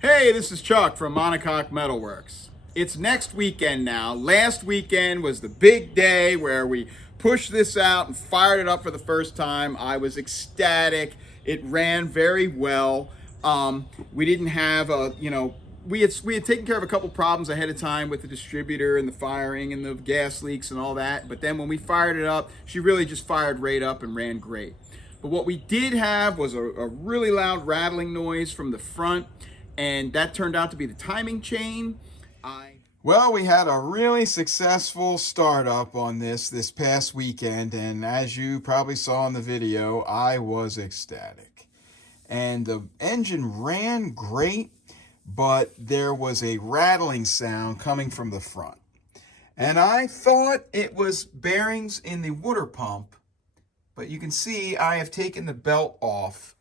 Hey, this is Chuck from Monocoque Metalworks. It's next weekend now. Last weekend was the big day where we pushed this out and fired it up for the first time. I was ecstatic. It ran very well. We didn't have we had taken care of a couple problems ahead of time with the distributor and the firing and the gas leaks and all that. But then when we fired it up, she really just fired right up and ran great. But what we did have was a really loud rattling noise from the front, and that turned out to be the timing chain. Well, we had a really successful startup on this past weekend, and as you probably saw in the video, I was ecstatic. And the engine ran great, but there was a rattling sound coming from the front. And I thought it was bearings in the water pump, but you can see I have taken the belt off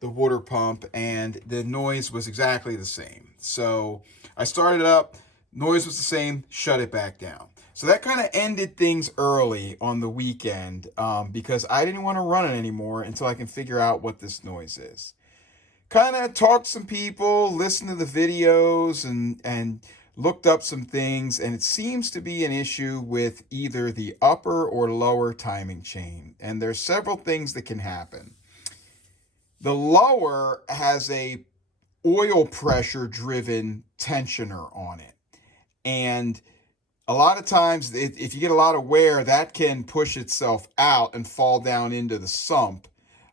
the water pump and the noise was exactly the same. So I started up, noise was the same, shut it back down. So that kind of ended things early on the weekend because I didn't want to run it anymore until I can figure out what this noise is. Kind of talked to some people, listened to the videos, and looked up some things, and it seems to be an issue with either the upper or lower timing chain. And there's several things that can happen. The lower has a oil pressure driven tensioner on it. And a lot of times, if you get a lot of wear, that can push itself out and fall down into the sump.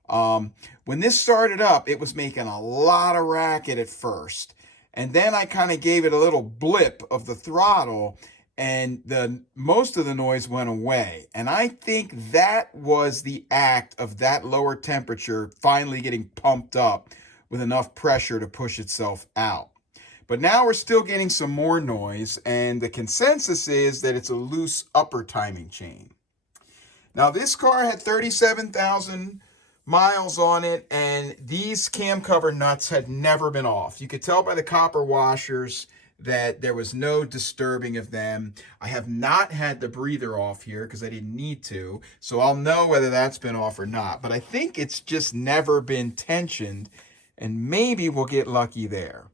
When this started up, it was making a lot of racket at first. And then I kind of gave it a little blip of the throttle and most of the noise went away. And I think that was the act of that lower temperature finally getting pumped up with enough pressure to push itself out. But now we're still getting some more noise, and the consensus is that it's a loose upper timing chain. Now, this car had 37,000 miles on it, and these cam cover nuts had never been off. You could tell by the copper washers that there was no disturbing of them. I have not had the breather off here because I didn't need to, so I'll know whether that's been off or not. But I think it's just never been tensioned, and maybe we'll get lucky there.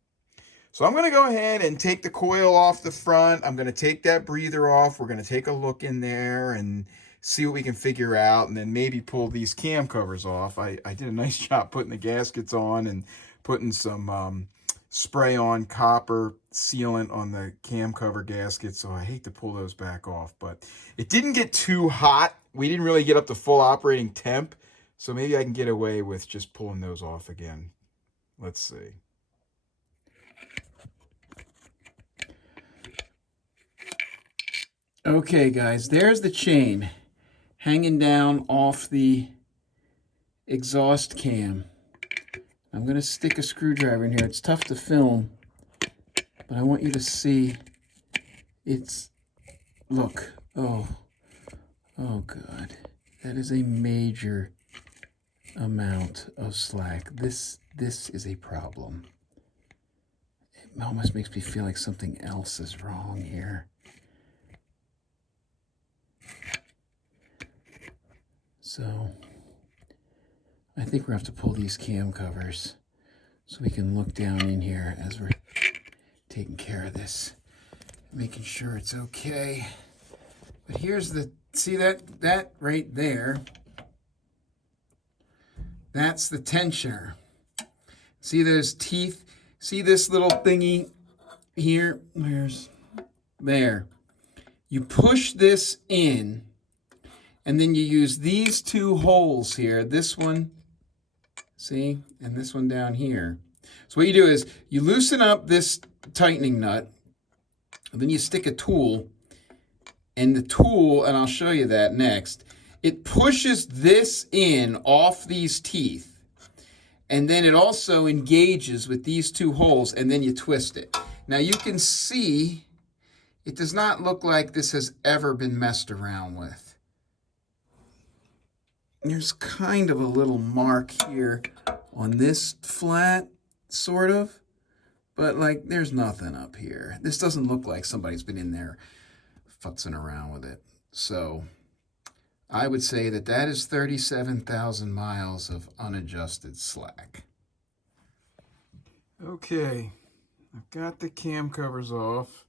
So I'm going to go ahead and take the coil off the front. I'm going to take that breather off. We're going to take a look in there and see what we can figure out, and then maybe pull these cam covers off. I did a nice job putting the gaskets on and putting some spray-on copper sealant on the cam cover gaskets, so I hate to pull those back off. But it didn't get too hot. We didn't really get up to full operating temp, so maybe I can get away with just pulling those off again. Let's see. Okay, guys, there's the chain hanging down off the exhaust cam. I'm going to stick a screwdriver in here. It's tough to film, but I want you to see it's, look, oh God, that is a major amount of slack. This is a problem. It almost makes me feel like something else is wrong here. So I think we're going to have to pull these cam covers so we can look down in here as we're taking care of this, making sure it's okay. But here's the, see that right there? That's the tensioner. See those teeth? See this little thingy here? There. You push this in, and then you use these two holes here, this one, see, and this one down here. So what you do is you loosen up this tightening nut, and then you stick a tool, and the tool, and I'll show you that next, it pushes this in off these teeth, and then it also engages with these two holes, and then you twist it. Now you can see it does not look like this has ever been messed around with. There's kind of a little mark here on this flat, sort of, but like there's nothing up here. This doesn't look like somebody's been in there futzing around with it. So I would say that that is 37,000 miles of unadjusted slack. Okay, I've got the cam covers off.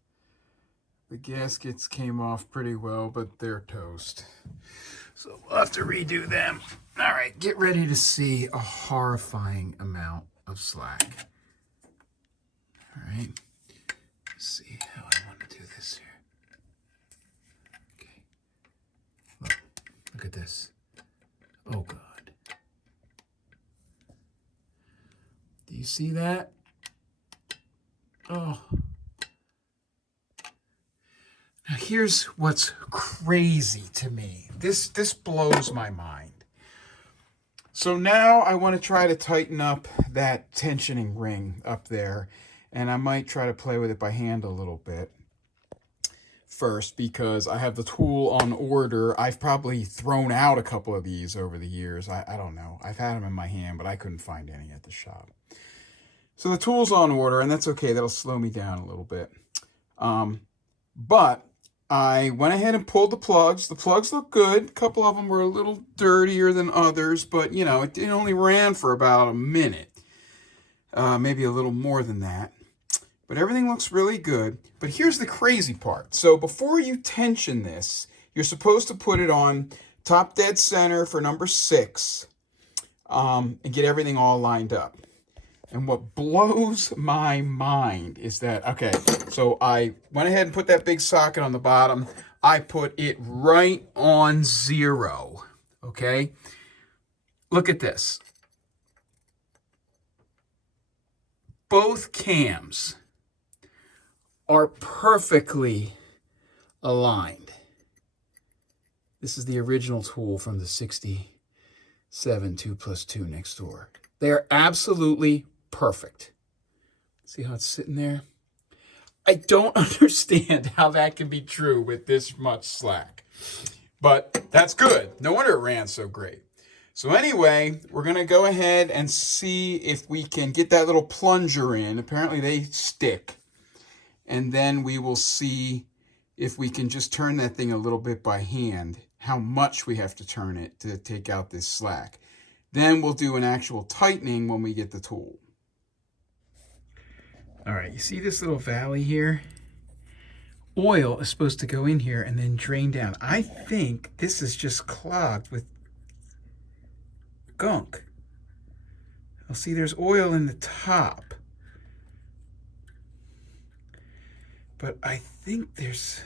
The gaskets came off pretty well, but they're toast. So we'll have to redo them. All right, get ready to see a horrifying amount of slack. All right, let's see how I want to do this here. Okay, look at this. Oh God. Do you see that? Oh. Now here's what's crazy to me. This blows my mind. So now I want to try to tighten up that tensioning ring up there, and I might try to play with it by hand a little bit first because I have the tool on order. I've probably thrown out a couple of these over the years. I don't know. I've had them in my hand, but I couldn't find any at the shop. So the tool's on order, and that's okay. That'll slow me down a little bit. But I went ahead and pulled the plugs. The plugs look good. A couple of them were a little dirtier than others, but, you know, it only ran for about a minute. Maybe a little more than that. But everything looks really good. But here's the crazy part. So before you tension this, you're supposed to put it on top dead center for number 6 and get everything all lined up. And what blows my mind is that, okay, so I went ahead and put that big socket on the bottom. I put it right on 0, okay? Look at this. Both cams are perfectly aligned. This is the original tool from the 67 2+2 next door. They are absolutely perfect. See how it's sitting there? I don't understand how that can be true with this much slack. But that's good. No wonder it ran so great. So anyway, we're going to go ahead and see if we can get that little plunger in. Apparently they stick. And then we will see if we can just turn that thing a little bit by hand, how much we have to turn it to take out this slack. Then we'll do an actual tightening when we get the tool. All right, you see this little valley here? Oil is supposed to go in here and then drain down. I think this is just clogged with gunk. I'll see there's oil in the top. But I think there's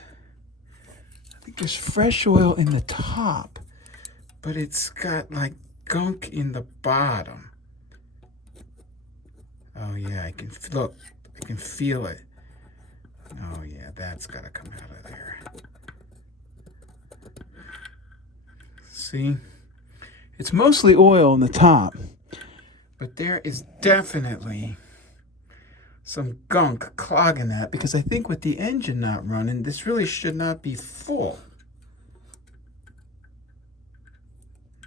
fresh oil in the top, but it's got like gunk in the bottom. Oh yeah, I can look. I can feel it. Oh yeah, that's got to come out of there. See? It's mostly oil in the top, but there is definitely some gunk clogging that, because I think with the engine not running, this really should not be full.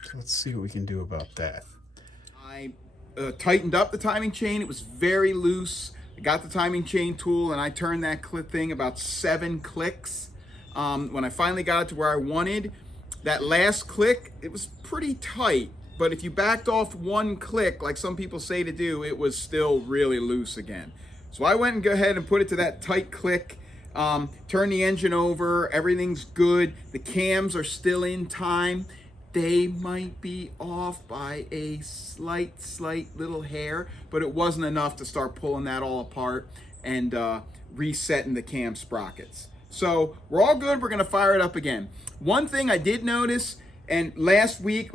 So let's see what we can do about that. I tightened up the timing chain. It was very loose. I got the timing chain tool and I turned that thing about 7 clicks. When I finally got it to where I wanted, that last click, it was pretty tight. But if you backed off 1 click, like some people say to do, it was still really loose again. So I went and go ahead and put it to that tight click, turn the engine over, everything's good. The cams are still in time. They might be off by a slight little hair, but it wasn't enough to start pulling that all apart and resetting the cam sprockets. So we're all good. We're going to fire it up again. One thing I did notice, and last week,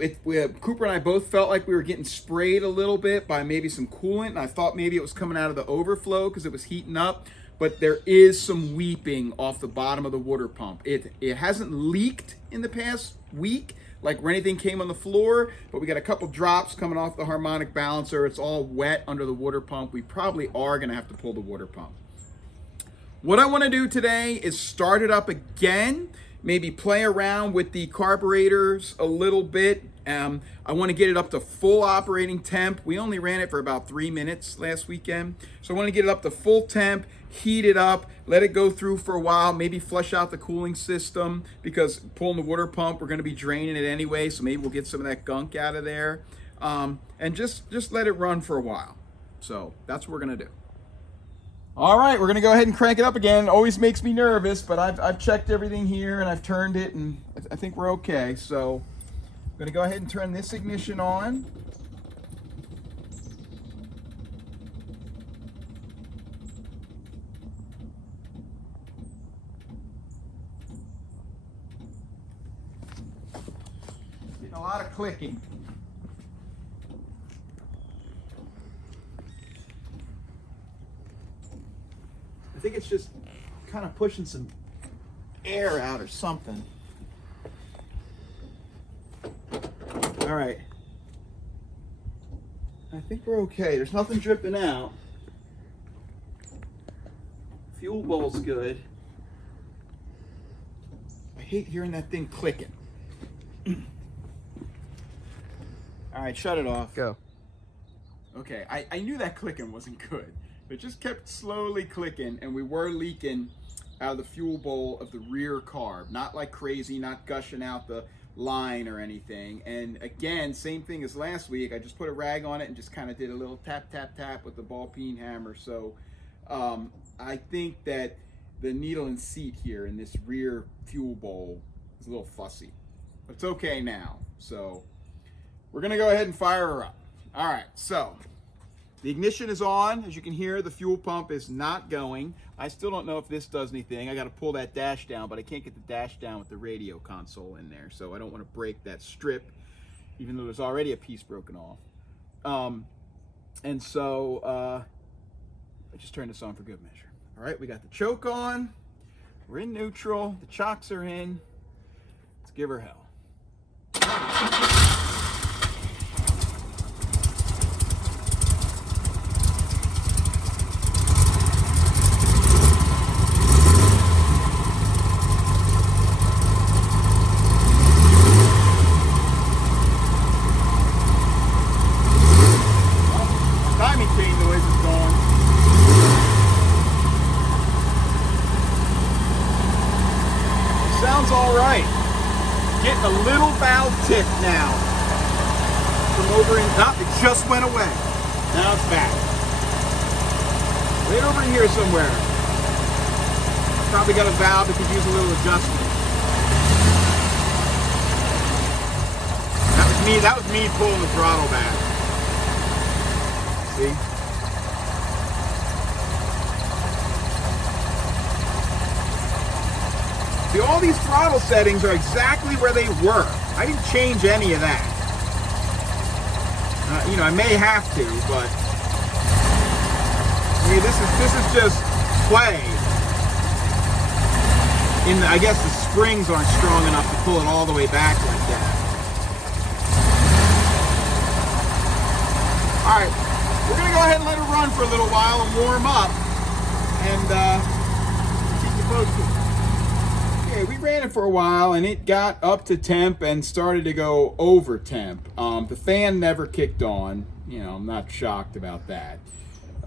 Cooper and I both felt like we were getting sprayed a little bit by maybe some coolant, and I thought maybe it was coming out of the overflow because it was heating up, but there is some weeping off the bottom of the water pump. It hasn't leaked in the past week, like where anything came on the floor, but we got a couple drops coming off the harmonic balancer. It's all wet under the water pump. We probably are going to have to pull the water pump. What I want to do today is start it up again, maybe play around with the carburetors a little bit. I want to get it up to full operating temp. We only ran it for about 3 minutes last weekend. So I want to get it up to full temp, heat it up, let it go through for a while, maybe flush out the cooling system, because pulling the water pump, we're going to be draining it anyway, so maybe we'll get some of that gunk out of there. And just let it run for a while. So that's what we're going to do. All right, we're gonna go ahead and crank it up again. Always makes me nervous, but I've checked everything here and I've turned it, and I think we're okay. So I'm gonna go ahead and turn this ignition on. Getting a lot of clicking. I think it's just kind of pushing some air out or something. All right. I think we're okay. There's nothing dripping out. Fuel bowl's good. I hate hearing that thing clicking. All right, shut it off. Go. Okay, I knew that clicking wasn't good. It just kept slowly clicking, and we were leaking out of the fuel bowl of the rear carb. Not like crazy, not gushing out the line or anything. And again, same thing as last week. I just put a rag on it and just kind of did a little tap, tap, tap with the ball peen hammer. So I think that the needle and seat here in this rear fuel bowl is a little fussy. But it's okay now. So we're gonna go ahead and fire her up. All right, so the ignition is on. As you can hear, the fuel pump is not going. I still don't know if this does anything. I got to pull that dash down, but I can't get the dash down with the radio console in there, so I don't want to break that strip, even though there's already a piece broken off. And so I just turned this on for good measure. All right, we got the choke on. We're in neutral. The chocks are in. Let's give her hell. Sounds all right. Getting a little valve tick now from over in. It just went away. Now it's back. Right over here somewhere. Probably got a valve that could use a little adjustment. That was me pulling the throttle back. See? See, all these throttle settings are exactly where they were. I didn't change any of that. You know, I may have to, but I mean, this is just play. I guess the springs aren't strong enough to pull it all the way back like that. All right, we're gonna go ahead and let it run for a little while and warm up, and keep you posted. Okay, we ran it for a while and it got up to temp and started to go over temp. The fan never kicked on. You know, I'm not shocked about that.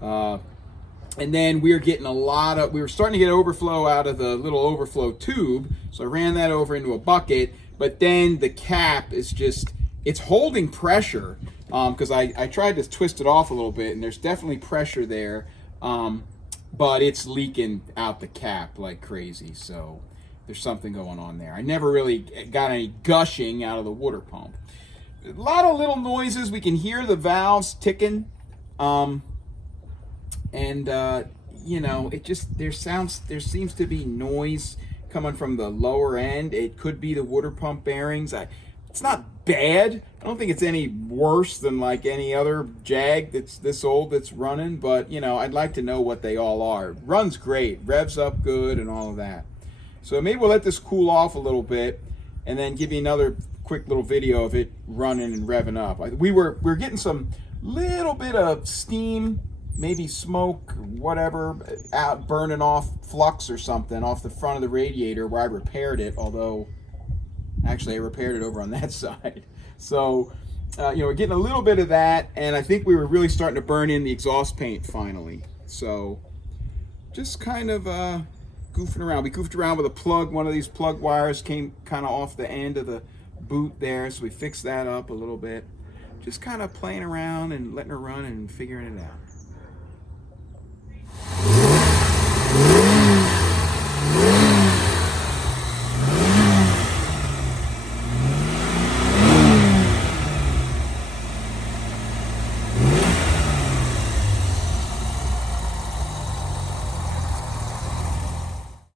And then we were getting we were starting to get overflow out of the little overflow tube. So I ran that over into a bucket, but then the cap is it's holding pressure because I tried to twist it off a little bit and there's definitely pressure there. But it's leaking out the cap like crazy. So there's something going on there. I never really got any gushing out of the water pump. A lot of little noises. We can hear the valves ticking. You know, there seems to be noise coming from the lower end. It could be the water pump bearings. It's not bad. I don't think it's any worse than like any other Jag that's this old that's running, but you know, I'd like to know what they all are. It runs great, revs up good and all of that. So maybe we'll let this cool off a little bit and then give you another quick little video of it running and revving up. We're getting some little bit of steam, maybe smoke, whatever, out burning off flux or something off the front of the radiator where I repaired it, although actually I repaired it over on that side. So, you know, we're getting a little bit of that, and I think we were really starting to burn in the exhaust paint finally. So, just kind of goofing around. We goofed around with a plug. One of these plug wires came kind of off the end of the boot there, so we fixed that up a little bit. Just kind of playing around and letting her run and figuring it out.